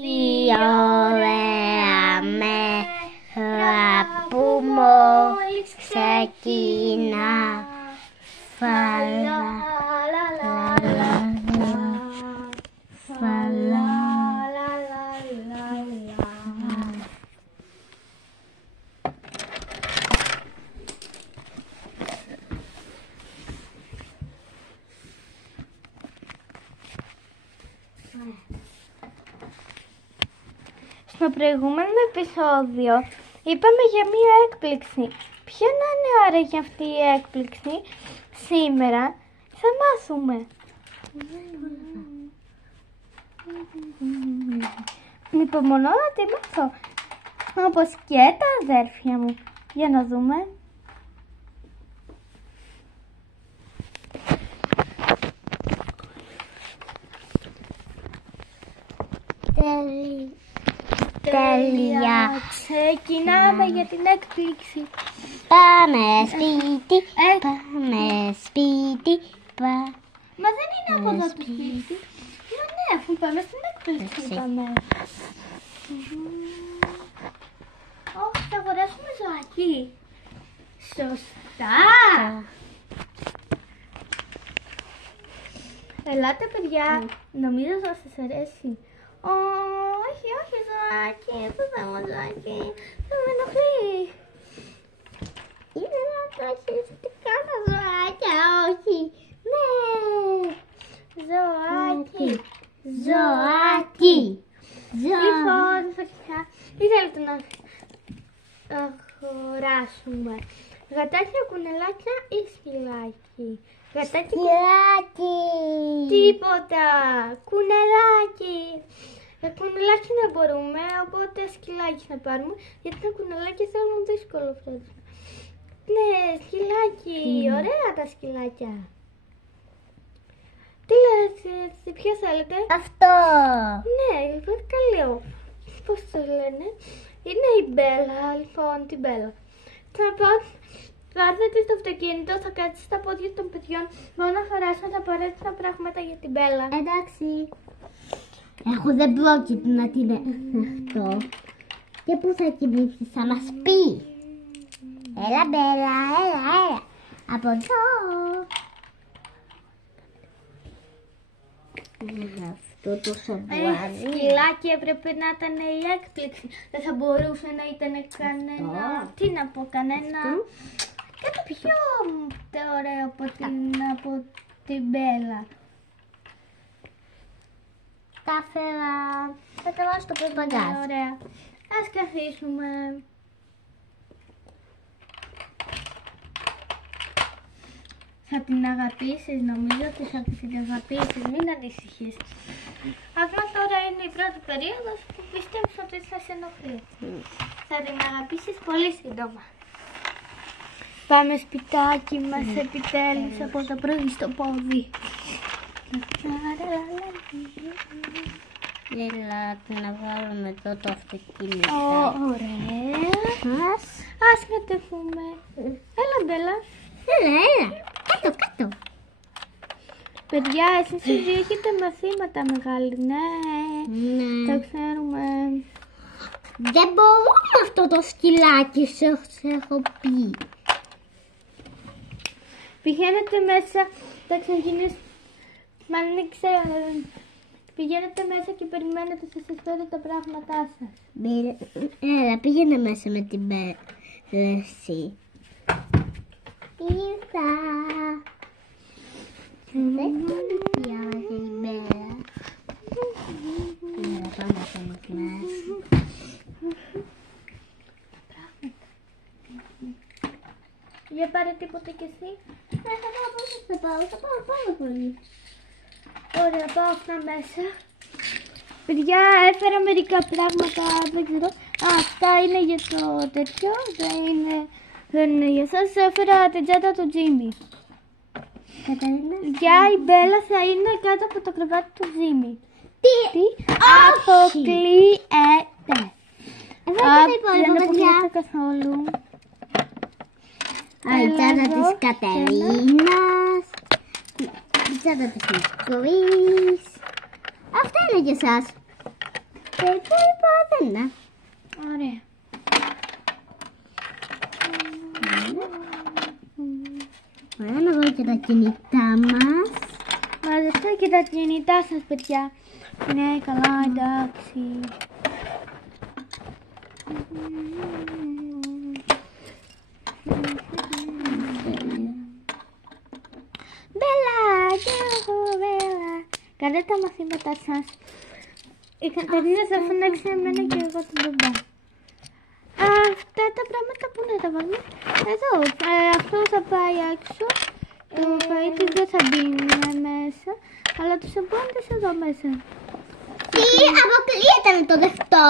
Τι ωραία μέρα που μόλις ξεκινά. Στο προηγούμενο επεισόδιο είπαμε για μία έκπληξη. Ποια να είναι άραγε αυτή η έκπληξη? Σήμερα θα μάθουμε. Υπομονώ να τη μάθω, όπως και τα αδέρφια μου. Για να δούμε. Τέλεια. Ξεκινάμε για την έκπληξη. Πάμε σπίτι, πάμε σπίτι. Μα δεν είναι από εδώ το σπίτι. Μα ναι, αφού πάμε στην έκπληξη είπαμε. Όχι, θα αγοράσουμε ζωάκι. Σωστά. Ελάτε παιδιά, νομίζω θα σας αρέσει. Όχι, όχι ζωάκι, δεν θέλω ζωάκι. Δεν με ενοχλεί. Είναι να το έχεις τι κάνω ζωάκια, όχι. Ναι. Ζωάκι. Ζωάκι. Λοιπόν, φωτιά, τι θέλετε να αγοράσουμε? Γατάκια, κουνελάκια ή σκυλάκι? Γατάκι, Σκυλάκι. τίποτα. Κουνελάκι. Κουνελάκι δεν μπορούμε, οπότε σκυλάκι θα πάρουμε, γιατί τα κουνελάκια θέλουν δύσκολο φρόντισμα. Ναι, σκυλάκι. Ωραία τα σκυλάκια. Τι λέτε, ποιο θέλετε? Αυτό. Ναι, καλό. Πώς το λένε? Είναι η Μπέλα, λοιπόν, την Μπέλα. Θα έρθετε στο αυτοκίνητο, θα κάτσετε στα πόδια των παιδιών, μόνο να φοράσετε τα απαραίτητα πράγματα για την Μπέλα. Εντάξει. Εγώ δεν πρόκειται να την αυτό. Και πού θα κοιμήσεις, θα μας πει. Έλα Μπέλα, έλα. Από εδώ. Αυτό το σοβαρό. Σκυλάκι έπρεπε να ήταν η έκπληξη. Δεν θα μπορούσε να ήταν κανένα. Τι να πω, κανένα. Κάτι πιο ωραίο από την Μπέλα. Τα φέρα. Θα τα βάζω στο πεμπαγκάζ. Ωραία. Ας καθίσουμε. Θα την αγαπήσεις, νομίζω ότι θα την αγαπήσεις, μην ανησυχείς. Απλά τώρα είναι η πρώτη περίοδος που πιστεύεις ότι θα σε ενοχλεί. Θα την αγαπήσεις πολύ σύντομα. Πάμε σπιτάκι μας επιτέλους από το πρωί στο πόδι. Έλα να βάλουμε εδώ το αυτοκίνητο. Ωραία. Ας κατεβούμε. Έλα Μπέλα. Έλα. Κάτω. Παιδιά, εσείς οι δύο έχετε μαθήματα μεγάλη, ναι. Το ξέρουμε. Δεν μπορούμε αυτό το σκυλάκι, σε έχω πει. Πηγαίνετε μέσα, θα ξεκινήσει. Μα δεν ξέρω. Πηγαίνετε μέσα και περιμένετε να σας φέρω τα πράγματά σας. Έλα, πήγαινε μέσα με την Μπέλση. Ήρθα. Δεν πιάζει η Μπέλα. Έλα, πάμε σε μας. Για πάρε τίποτα κι εσύ. Θα πάω πάρα πολύ. Ωραία, πάω αυτά μέσα. Παιδιά, έφερα μερικά πράγματα, δεν ξέρω. Αυτά είναι για το τέτοιο, δεν είναι για σας. Έφερα την τσάντα του Τζίμι. Για η Μπέλα θα είναι κάτω από το κρεβάτι του Τζίμι. Τι? Αποκλείεται. Δεν αποκλείεται καθόλου. Η τσάντα της Κατερίνας. Η τσάντα της Μικρής. Αυτά είναι για εσάς. Το υπόλοιπο δεν είναι. Ωραία. Ωραία, να βάλω και τα κινητά μας. Μαζευτείτε και τα κινητά σας, παιδιά. Ναι, καλά, εντάξει. Μπέλα, και εγώ, Μπέλα. Κάντε τα μαθήματά σας. Η Καταρίνα θα φωνάξει εμένα και εγώ τον μπαμπά. Αυτά τα πράγματα που να τα βάλουμε. Εδώ, αυτό θα πάει έξω. Το φαΐ της δεν θα μπει μέσα, αλλά το σαμπόνι της εδώ μέσα. Τι, αποκλείεται να το δεχτώ.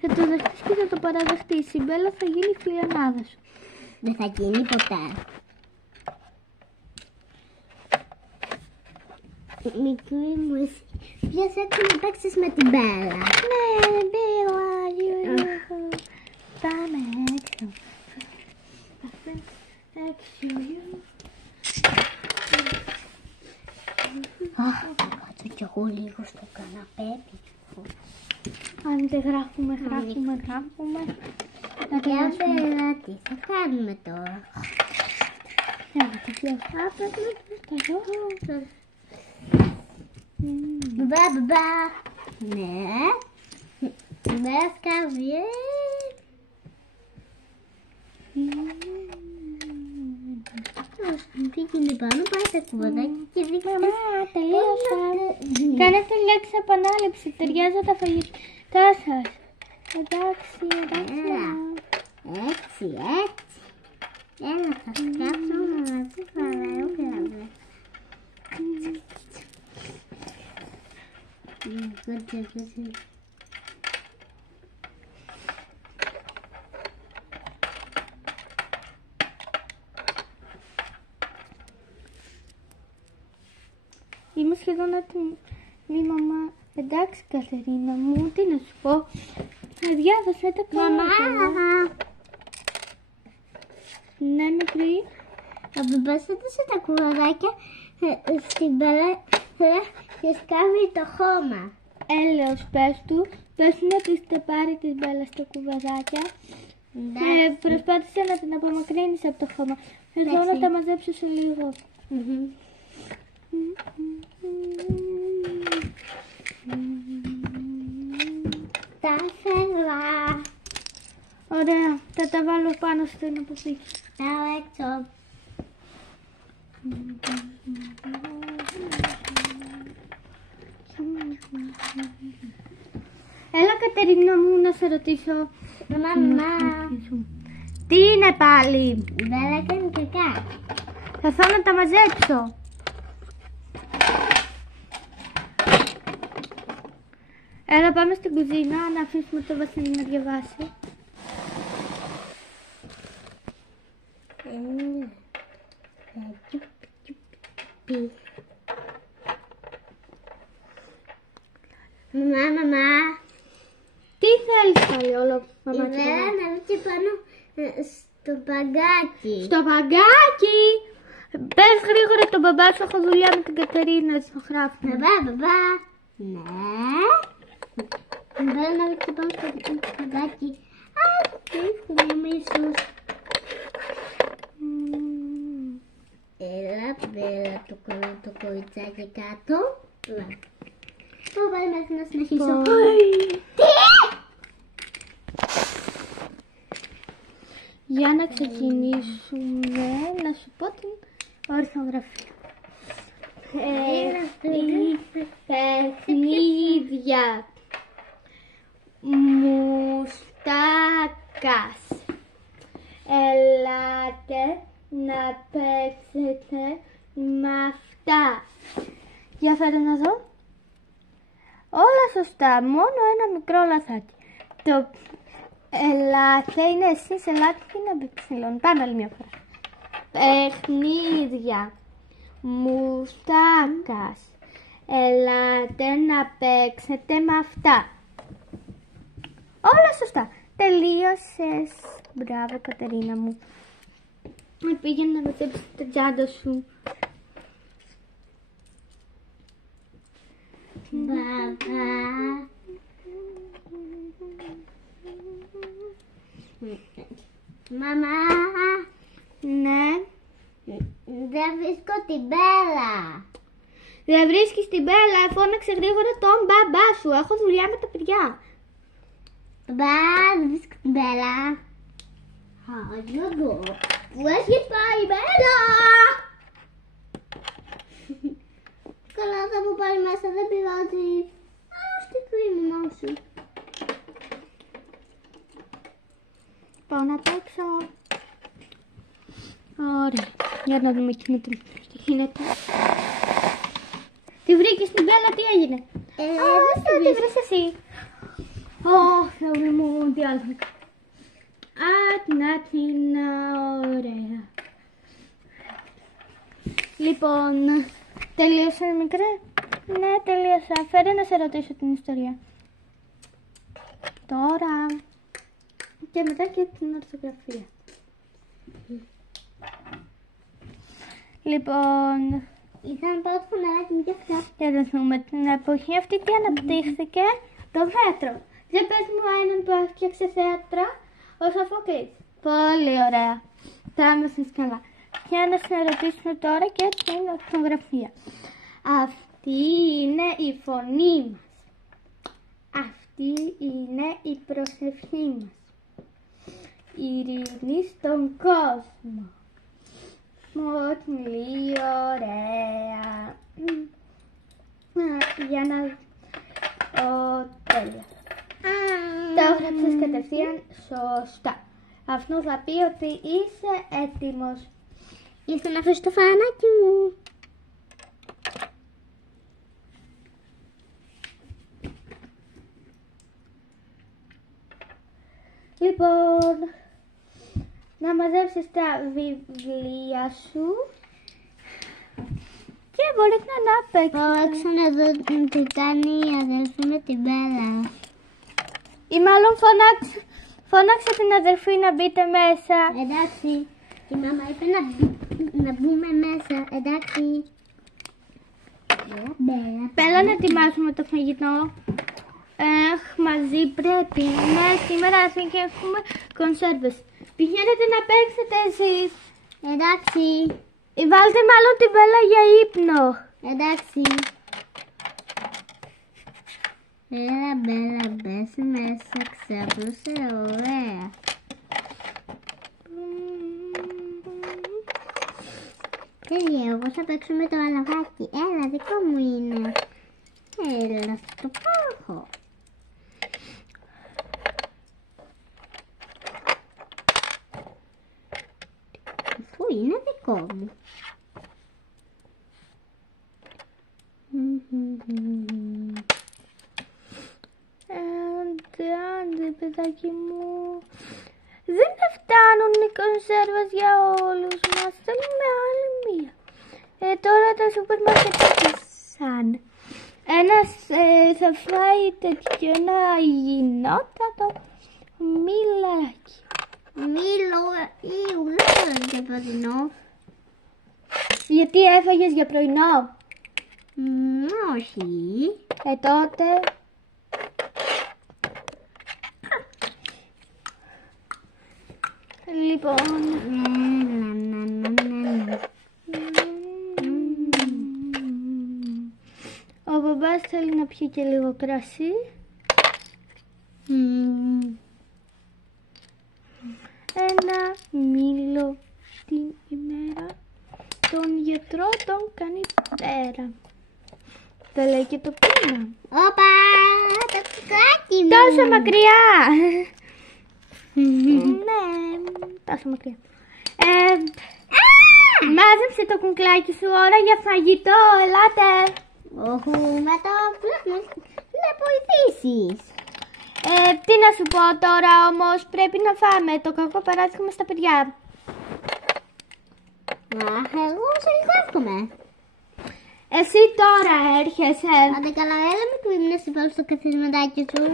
Θα το δεχτείς και θα το παραδεχτείς. Η Μπέλα θα γίνει η φιλενάδα σου. Δεν θα γίνει ποτέ. Μικρή μου, εσύ ποιος έτσι να παίξεις με την Μπέλα. Ναι, Μπέλα, πάμε έξω. Θα κάτσω κι εγώ λίγο στο καναπέ. Αν δεν γράφουμε. Να Για τελειώσουμε. Μπέλα, τι θα κάνουμε τώρα. Μπαμπά. Ναι. Μπέλα σκάβει. Τι γίνει πάνω, πάει τα κουβαδάκια και δείχνει. Μαμά, τελείωσα. Κάνετε λέξη επανάληψη. Ταιριάζω τα φαγητά σας. Εντάξει. Έτσι. Έλα, θα σκάψουμε μαζί παραόκλαβε. Είμαι σχεδόν έτοιμη, μαμά. Εντάξει, Κατερίνα μου, τι να σου πω. Διάβασα τα πράγματα. Μαμά. Ναι, μικρή. Ο μπαμπάς έδωσε τα κουβαδάκια στην Μπέλα και σκάβει το χώμα. Έλεος, πες του να της πάρει της Μπέλα στα κουβαδάκια. Και προσπάθησε να την απομακρύνεις από το χώμα. Εγώ να τα μαζέψω σε λίγο. Τα φεύγα. Ωραία, θα τα βάλω πάνω στην αποθήκη. Πάω έξω. Έλα, Κατερίνα μου, να σε ρωτήσω. Μαμά. Τι είναι πάλι? Μπέλα κάνει κακά. Θα θέλω να τα μαζέψω. Έλα, πάμε στην κουζίνα να αφήσουμε το Βασίλη να διαβάσει. Μαμά. Τι θέλεις πάλι όλο, μαμά? Ήθελα να βγει πάνω στο παγκάκι. Στο παγκάκι! Πες γρήγορα τον μπαμπά σου, έχω δουλειά με την Κατερίνα, στο γράφουμε. Μπαμπά. Ναι. Θέλω να βγει πάνω στο παγκάκι. Α, τι νομίζω. Έλα, Μπέλα, το κοριτσάκι κάτω. Το βάλει μέχρι να συνεχίσω. Τι! Για να ξεκινήσουμε, να σου πω την ορθογραφία. Παιχνίδια. Μουστάκας. Ελάτε να παίξετε με αυτά. Για φέρε να δω. Όλα σωστά, μόνο ένα μικρό λαθάκι. Το ελάτε είναι εσείς, ελάτε και είναι μπιξιλόν. Πάμε άλλη μια φορά. Παιχνίδια. Μουστάκας. Ελάτε να παίξετε με αυτά. Όλα σωστά. Τελείωσες. Μπράβο, Κατερίνα μου. Πήγαινε να μαζέψεις τα τσάντα σου. Μπαμπά. Μαμά, Ναι. δεν βρίσκω την Μπέλα. Δεν βρίσκεις την Μπέλα, φώναξε γρήγορα τον μπαμπά σου. Έχω δουλειά με τα παιδιά. Μπα, δεν βρίσκω την Μπέλα. Γιώργο, πού έχει πάει η Μπέλα? Καλά, θα μου πάρει μέσα, δεν πειράζει. Στη κρύμμα σου. Πάω να παίξω. Ωραία. Για να δούμε εκεί με τι γίνεται. Τη βρήκες την Μπέλα, τι έγινε? Δεν τη βρες εσύ. Ω, Θεέ μου, τι άλλο θα κάνω. Ωραία. Λοιπόν, τελείωσε μικρέ? Ναι, τελείωσα. Φέρε να σε ρωτήσω την ιστορία. Τώρα. Και μετά και την ορθογραφία. Λοιπόν, ήθελα να πάω το φαναράκι μου και αυτά. Για να δούμε την εποχή αυτή τι αναπτύχθηκε. Το θέατρο. Για πες μου έναν που έφτιαξε θέατρα, ο Σοφοκλής. Πολύ ωραία. Θα είμαστε καλά. Για να σε ρωτήσουμε τώρα και την ορθογραφία. Αυτή είναι η φωνή μας. Αυτή είναι η προσευχή μας. Ειρήνη στον κόσμο. Πολύ ωραία. Για να... τέλεια. Το έγραψες κατευθείαν σωστά. Αυτό θα πει ότι είσαι έτοιμος. Ήρθα να αφήσω το φανάκι μου. Λοιπόν, να μαζέψεις τα βιβλία σου και μπορείς να παίξεις. Έξω να δω τι κάνει η αδελφή με την Μπέλα. Ή μάλλον φώναξε την αδελφή να μπείτε μέσα. Εντάξει, η μαμά είπε να μπούμε μέσα, εντάξει. Πέλα να ετοιμάσουμε το φαγητό. Μαζί πρέπει. Ναι, σήμερα και έχουμε κονσέρβες. Πηγαίνετε να παίξετε εσείς. Εντάξει. Βάλτε μάλλον την Μπέλα για ύπνο. Εντάξει. Έλα Μπέλα, μπες μέσα, ξάπλωσε ωραία. Τέλεια, εγώ θα παίξω με το αλαβάκι. Έλα, δικό μου είναι. Έλα, θα το πάρω. Αφού είναι δικό μου. Άντε, παιδάκι μου. Δεν θα φτάνουν οι κονσέρβες για όλους μας. Θέλουμε άλλη μία. Τώρα τα σούπερ μάρκετ έκλεισαν. Ένας θα φάει τέτοιο, ένα γινότατο μιλάκι. Δεν για πρωινό. Γιατί έφαγες για πρωινό? Όχι. Τότε... Λοιπόν... Ο μπαμπάς θέλει να πιει και λίγο κρασί. Ένα μήλο την ημέρα, τον γιατρό τον κάνει πέρα. Τα λέει και το πείμα. Όπα, το κουκάκι μου. Τόσο μακριά. Ναι, τόσο μακριά. Μάζεψε το κουκλάκι σου, ώρα για φαγητό, ελάτε. Μα το να βοηθήσεις. Τι να σου πω τώρα όμως, πρέπει να φάμε το κακό παράδειγμα στα παιδιά. Αχ, εγώ σε λίγο έρχομαι. Εσύ τώρα έρχεσαι. Άντε καλά, έλα με που να σου βάλω στο καθισμαντάκι σου.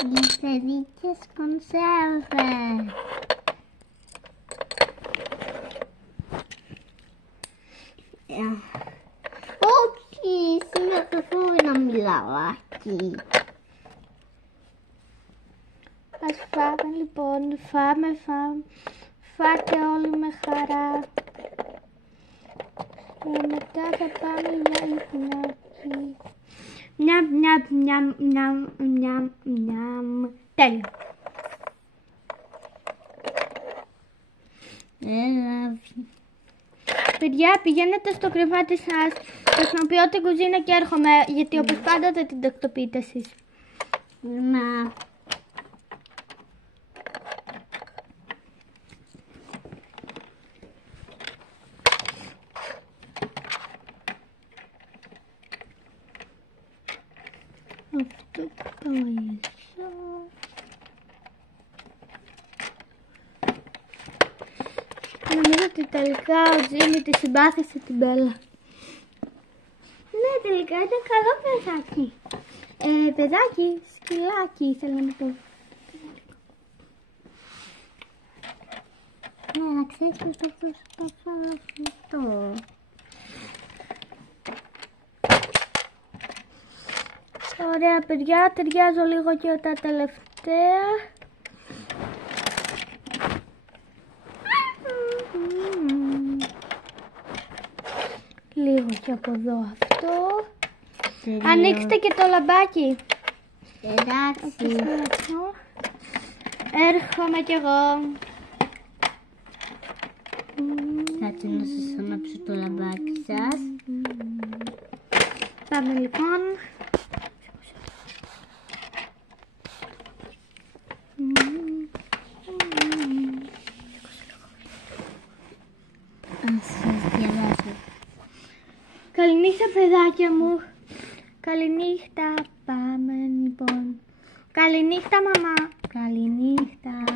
Γλυφερίκες κονσέρβες. Όχι, σήμερα θα φάω ένα μιλαράκι. Ας φάμε λοιπόν, φάμε. Φάτε όλοι με χαρά. Και μετά θα πάμε για ύπνακι. Μιαμ. Τέλειο. Παιδιά, πηγαίνετε στο κρεβάτι σας. Χρησιμοποιώ την κουζίνα και έρχομαι, γιατί όπως πάντα δεν την τακτοποιείτε εσείς. Μα... Αυτό πάει εδώ. Νομίζω ότι τελικά ο Τζίμι τη συμπάθησε την Μπέλα. Ναι, τελικά ήταν καλό παιδάκι. Παιδάκι, σκυλάκι θέλω να πω. Ναι, να ξέρεις πως θα προσπαθώ αυτό. Ωραία παιδιά, ταιριάζω λίγο και τα τελευταία. Λίγο και από εδώ αυτό. Ανοίξτε και το λαμπάκι. Εντάξει. Έρχομαι κι εγώ. Κάτσε να σας ανάψω το λαμπάκι σας. Πάμε λοιπόν. Ας σας διαβάσω. Καληνύχτα παιδάκια μου. Καληνύχτα. Πάμε λοιπόν. Καληνύχτα μαμά. Καληνύχτα.